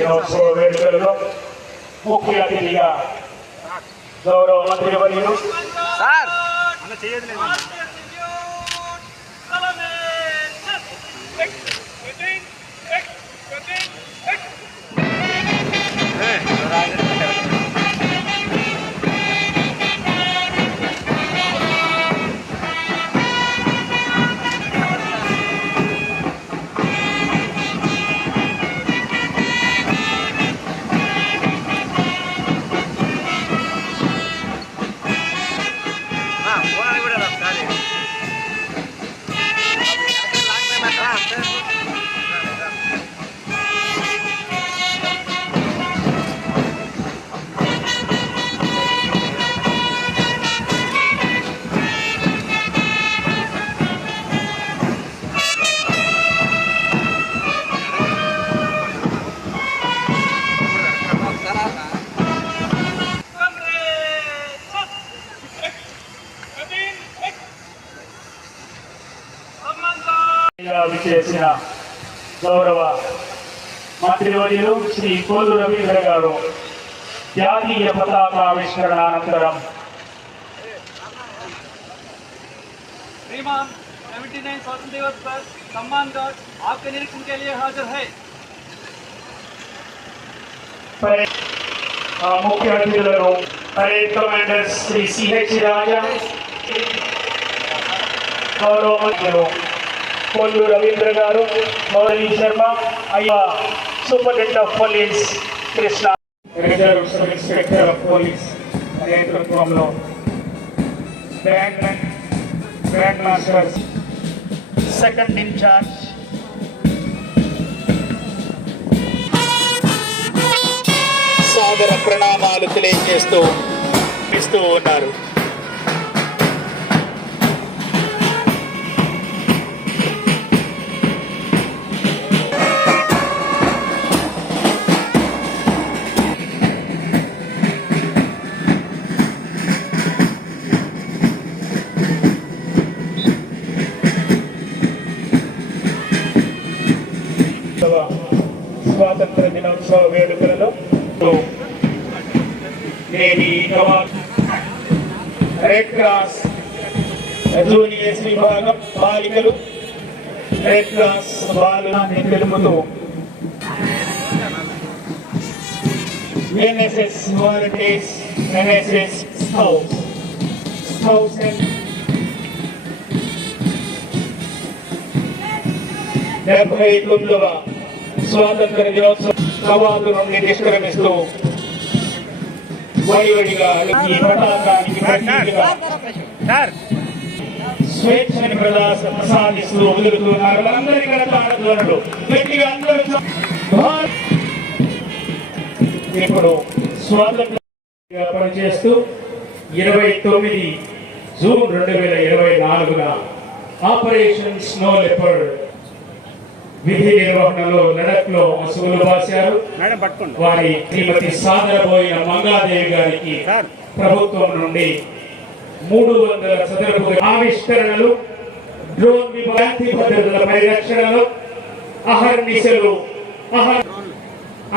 దినోత్సవ వేడుకలలో ముఖ్య అతిథిగా గౌరవ మంత్రివర్యులు విచ్చేసిన గౌరవ మంత్రివర్యులు శ్రీ కోల్లు రవీంద్ర గారు జాతీయ పతాకావిష్కరణ అనంతరం श्रीमान 79 स्वतंत्र दिवस पर सम्मान कर आपके निरीक्षण के लिए हाजिर है। मुख्य अतिथियों parade commander Shri CH Raja Gaurav मंत्रियों कोल्लू रवींद्र गारू मौली शर्मा अय्या superintendent of police Krishna reserve sub inspector of police नेतृत्వంలో ग्रैंड मास्टर सेकंड इंचार्ज సాదర ప్రణామాలు తెలియజేస్తూ ఉన్నారు. స్వాతంత్ర దినోత్సవ వేడుకలలో రెడ్ క్రాస్ జూనియర్స్ విభాగం బాలికలు రెడ్ క్రాస్ బాలుని తెలుపుతూ NSS volunteers NSS scouts and 79వ స్వాతంత్ర దినోత్సవ సవాలు నుండి నిష్క్రమిస్తూ వడివడిగా ఈ పతాకానికి ప్రతీకగా స్వేచ్ఛని ప్రసాదిస్తూ వదులుతున్నారు. అందరి కడతాడధ్వనులు గట్టిగా అందరూ ఇప్పుడు స్వాతంత్ర పనిచేస్తూ 29 జూన్ 2024 ఆపరేషన్ స్నో లెపర్డ్ విధి నిర్వహణలో లడఖ్లో అసువులు బాశారు. వారి శ్రీమతి సాదరబోయిన మంగాదేవి గారికి ప్రభుత్వం నుండి 300 చదరపు ఆవిష్కరణలు, డ్రోన్ విభాంతి భద్రతల పరిరక్షణలో అహర్నిశలు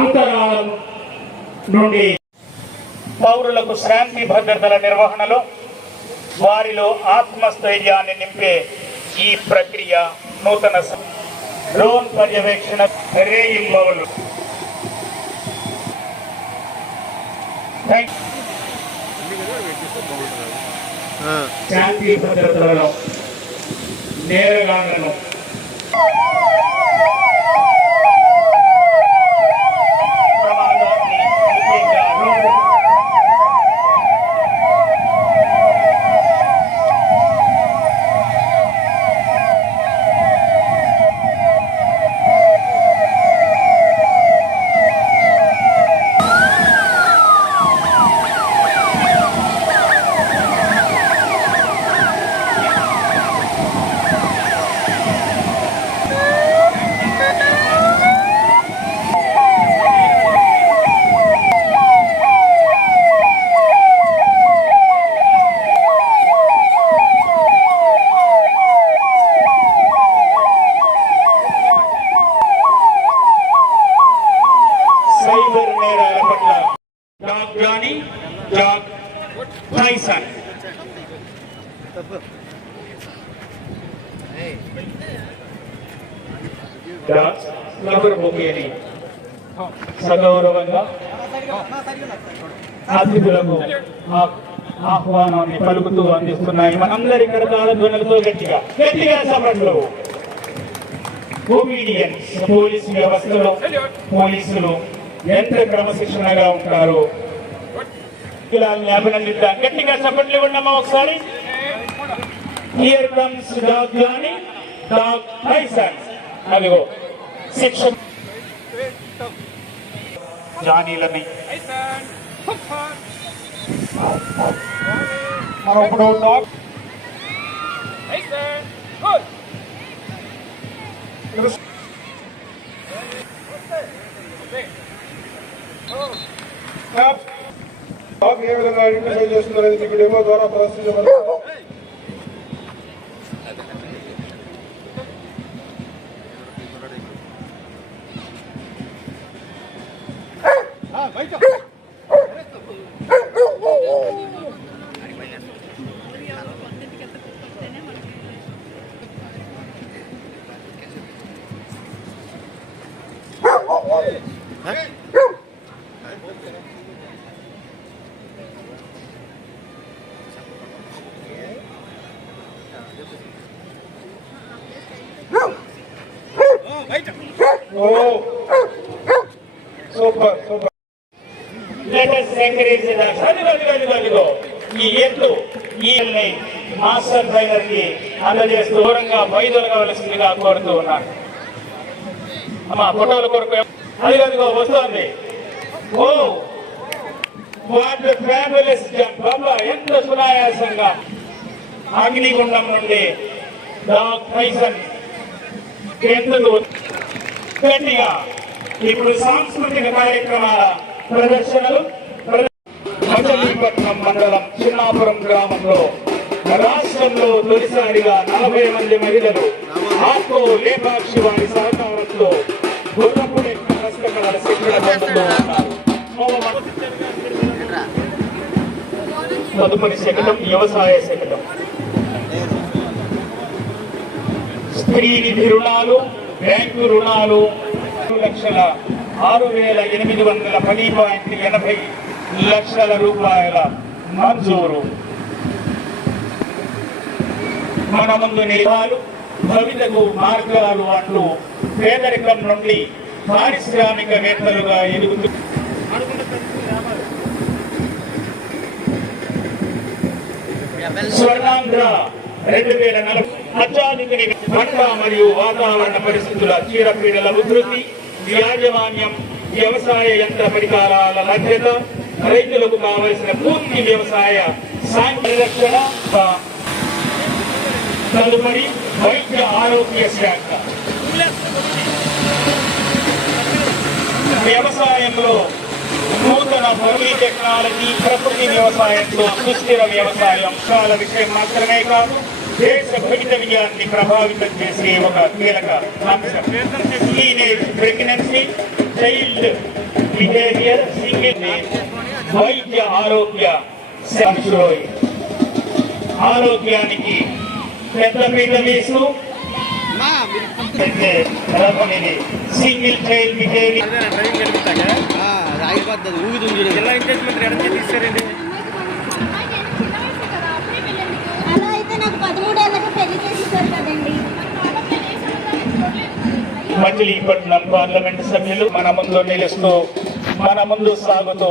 అంతరాళం నుండి పౌరులకు శాంతి భద్రతల నిర్వహణలో వారిలో ఆత్మస్థైర్యాన్ని నింపే ఈ ప్రక్రియ నూతన డ్రోన్ పర్యవేక్షణ రేయింబవలు శాంతి భద్రతలలో నేరగాళ్లను ఫ్లవర్ బొకేని సగౌరవంగా అతిథులకు ఆహ్వానాన్ని పలుకుతూ అందిస్తున్నాయి. మనందరి కరతాళ ధ్వనులతో గట్టిగా సభలో ఒబీడియన్స్ పోలీసు వ్యవస్థలో పోలీసులు ఎంత క్రమశిక్షణగా ఉంటారో అభినందిద్దాం. గట్టిగా చప్పట్లు ఇవ్వండమ్మా ఒకసారి. Here comes dog Johnny, dog Tyson. అదిగో శిక్షణ జానీలని మనం ఇప్పుడు డాగ్ ఏ విధంగా ఐడెంటిఫై చేస్తున్నారని మీకు డెమో ద్వారా ప్రదర్శించబడుతుంది. Super super. Let us encourage that. అదిగో ఈ ఎత్తు ఈ మాస్టర్ ట్రైనర్ కి అందజేస్తూ దూరంగా వైదొలగవలసిందిగా కోరుతూ ఉన్నాను. అమ్మా ఫోటోల కొరకు అదిగో వస్తోంది. Oh what fabulous jump. బాబా ఎంత సునాయాసంగా అగ్నిగుండం నుండి డాగ్ టైసన్ ఎందుకు గట్టిగా. ఇప్పుడు సాంస్కృతిక కార్యక్రమాల ప్రదర్శనలు. మచిలీపట్నం మండలం చిన్నాపురం గ్రామంలో రాష్ట్రంలో తొలిసారిగా 40 మంది మహిళలు ఆత్మో లేపాక్షి వారి సహకారంతో గుర్రపుడి హస్తకళల శిక్షణ పొందుతూ ఉన్నారు. తదుపరి శకటం వ్యవసాయ శకటం. స్త్రీ నిధి రుణాలు, బ్యాంకు రుణాలు 6,810.80 లక్షల రూపాయల మంజూరు. మన ముందు నిలయాలు భవితకు మార్గాలు అంటూ పేదరికం నుండి పారిశ్రామికవేత్తలుగా ఎదుగుతూ స్వర్ణాంధ్ర 2040 అత్యాధునిక పంట మరియు వాతావరణ పరిస్థితుల చీడపీడల ఉధృతి, యాజమాన్యం, వ్యవసాయ యంత్ర పరికరాల లభ్యత, రైతులకు కావలసిన పూర్తి వ్యవసాయ సంరక్షణ. తదుపరి వైద్య ఆరోగ్య శాఖ. వ్యవసాయంలో నూతన భూమి టెక్నాలజీ, ప్రకృతి వ్యవసాయంతో సుస్థిర వ్యవసాయ అంశాల విషయం మాత్రమే కాదు, దేశ భవితవ్యాన్ని ప్రభావితం చేసే ఒక కీలక అంశం. Teenage pregnancy, child behaviour, single వైద్య ఆరోగ్య శాఖలోని ఆరోగ్యానికి పెద్దపీట వేస్తూ సింగిల్ చైల్డ్ బిహేవియర్. జిల్లా ఇన్ఛార్జ్ మంత్రి ఎక్కడ తీసుకురండి. అలా అయితే నాకు 13 ఏళ్ళకి పెళ్లి చేసేసారు కదండి. మచిలీపట్నం పార్లమెంట్ సభ్యులు మన ముందు నిలుస్తూ, మన ముందు సాగుతూ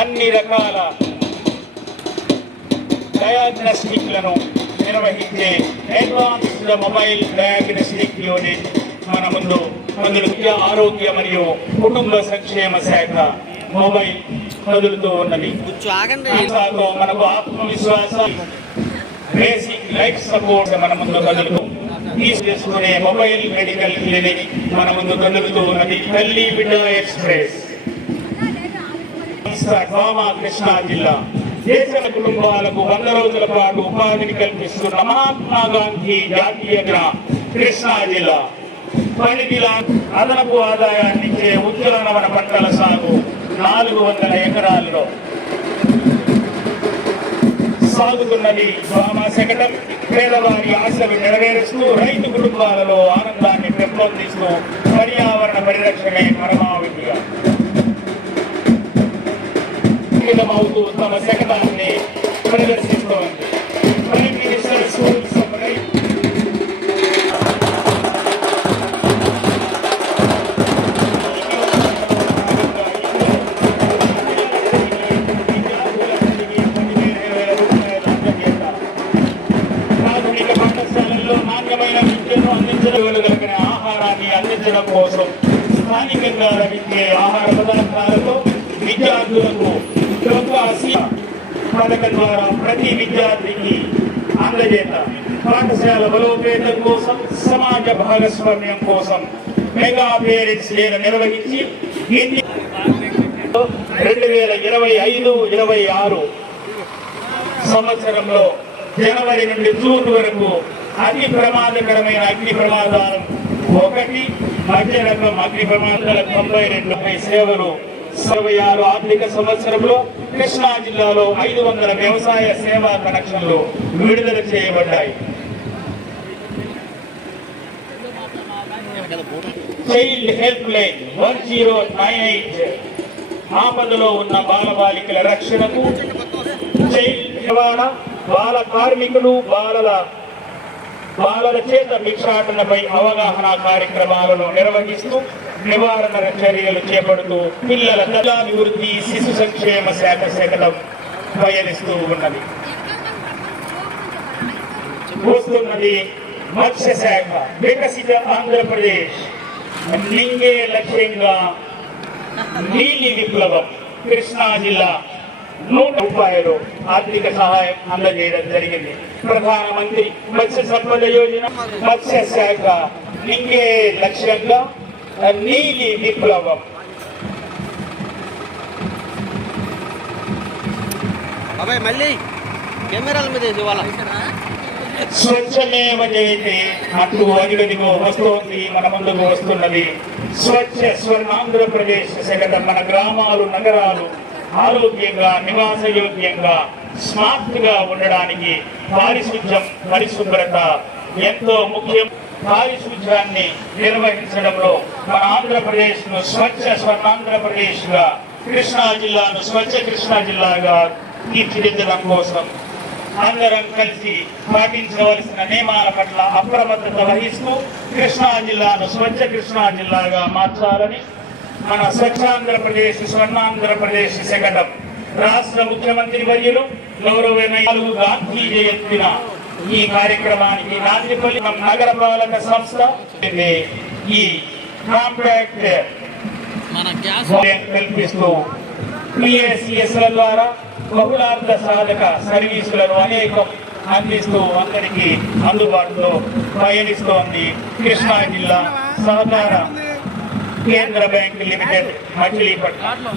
అన్ని రకాల డయాగ్నోస్టిక్లను నిర్వహించే అడ్వాన్స్డ్ మొబైల్ డయాగ్నోస్టిక్ యూనిట్ మన ముందు విద్య, ఆరోగ్య మరియు కుటుంబ సంక్షేమ శాఖ మొబైల్ కదులుతూ ఉన్నది. మనకు ఆత్మవిశ్వాసం, బేసిక్ లైఫ్ సపోర్ట్ మన ముందు కదులుతూ తీసుకునే మొబైల్ మెడికల్ క్లినిక్ మన ముందు కదులుతూ ఉన్నది. తల్లి బిడ్డ ఎక్స్ప్రెస్ కృష్ణా జిల్లా దేశ కుటుంబాలకు 100 రోజుల పాటు ఉపాధిని కల్పిస్తున్న మహాత్మా గాంధీ జాతీయ గ్రామ్ కృష్ణా జిల్లా పరిధిలా అదనపు ఆదాయాన్నిచ్చే ఉజ్వలనవన పంటల సాగు 400 ఎకరాల్లో సాగుతున్నది డ్రామా శకటం. పేదవారి ఆశలు నెరవేరుస్తూ రైతు కుటుంబాలలో ఆనందాన్ని పెంపొందిస్తూ పర్యావరణ పరిరక్షణే పరమావధిగా అవుతూ తమ శకటాన్ని ప్రదర్శిస్తోంది. ప్రైమ్ మినిస్టర్ స్కూల్స్ ఆధునిక పాఠశాలల్లో నాణ్యమైన విద్యను అందించగలిగిన ఆహారాన్ని అందించడం కోసం స్థానికంగా లభించే ఆహార పదార్థాలతో విద్యార్థులకు పథకం ద్వారా ప్రతి విద్యార్థికి అందజేత పాఠశాల బలోపేతం కోసం సమాజ భాగస్వామ్యం కోసం మెగా పేరెంట్స్ డేను నిర్వహించి 2025-26 సంవత్సరంలో జనవరి నుండి జూన్ వరకు అతి ప్రమాదకరమైన అగ్ని ప్రమాదాలు 1 మధ్య రకం అగ్ని ప్రమాదాల 92 సేవలు 26 ఆర్థిక సంవత్సరంలో కృష్ణా జిల్లాలో 500 వ్యవసాయ సేవా కనెక్షన్లు విడుదల చేయబడ్డాయి. చైల్డ్ హెల్ప్ లైన్ 1098 ఆపదలో ఉన్న బాలబాలికల రక్షణకు, చైల్డ్ నివారణ, బాల కార్మికులు, బాలల చేత భిక్షాటనపై అవగాహన కార్యక్రమాలను నిర్వహిస్తూ నివారణ చర్యలు చేపడుతూ పిల్లల అభివృద్ధి శిశు సంక్షేమ శాఖ శకటం పయనిస్తూ ఉన్నది. వస్తున్నది మత్స్య శాఖ. వికసిత ఆంధ్రప్రదేశ్ నింగే లక్ష్యంగా నీలి విప్లవం. కృష్ణా జిల్లా 100 రూపాయలు ఆర్థిక సహాయం అందజేయడం జరిగింది. ప్రధానమంత్రి మత్స్య సంపద యోజన, మత్స్య శాఖ నింగే లక్ష్యంగా నీలి విప్లవం. మళ్ళీ కెమెరాల మీద స్వచ్ఛమేవ జయతే అంటూ అదిగదిగో వస్తోంది, మన ముందుకు వస్తున్నది స్వచ్ఛ స్వర్ణాంధ్రప్రదేశ్ శకటం. మన గ్రామాలు, నగరాలు ఆరోగ్యంగా, నివాసయోగ్యంగా, స్మార్ట్ గా ఉండడానికి పారిశుధ్యం, పరిశుభ్రత ఎంతో ముఖ్యం. పారిశుధ్యాన్ని నిర్వహించడంలో మన ఆంధ్రప్రదేశ్ ను స్వచ్ఛ స్వర్ణాంధ్రప్రదేశ్ గా, కృష్ణా జిల్లాను స్వచ్ఛ కృష్ణా జిల్లాగా తీర్చిదిద్దడం కోసం అందరం కలిసి పాటించవలసిన నియమాల పట్ల అప్రమత్తత వహిస్తూ కృష్ణా జిల్లాను స్వచ్ఛ కృష్ణా జిల్లాగా మార్చాలని మన స్వచ్ఛాంధ్రప్రదేశ్ స్వర్ణాంధ్రప్రదేశ్ శకటం రాష్ట్ర ముఖ్యమంత్రి వర్యులు గౌరవనీయ గాంధీ జయంతిన ఈ కార్యక్రమానికి నాందిపల్లి నగరపాలక సంస్థ ఈ కాంట్రాక్ట్ కల్పిస్తూ పిఎస్సిఎస్ల ద్వారా బహుళార్థ సాధక సర్వీసులను అనేకం అందిస్తూ అందరికీ అందుబాటులో పయనిస్తోంది కృష్ణా జిల్లా సహకార కేంద్ర బ్యాంక్ లిమిటెడ్ మచిలీపట్నం.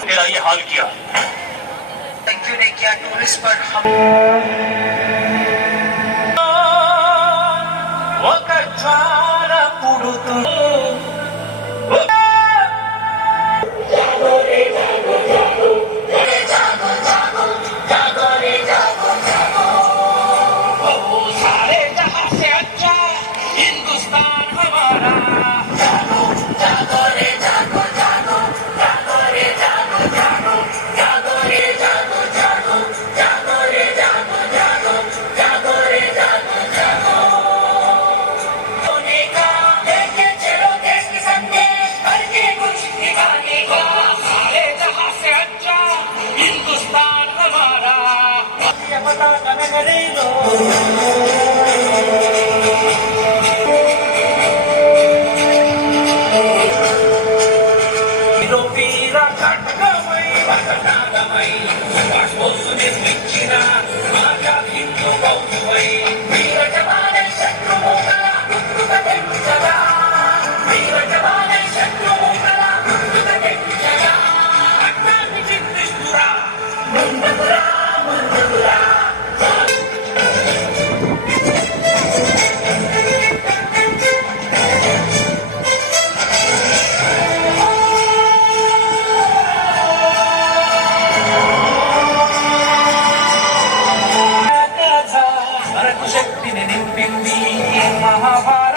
तेरा ये हाल किया, थैंक यू ने किया टूरिस्ट पर हम ఒక జ్వాల పుడుతుంది శక్తిని నింపింది మహాభారత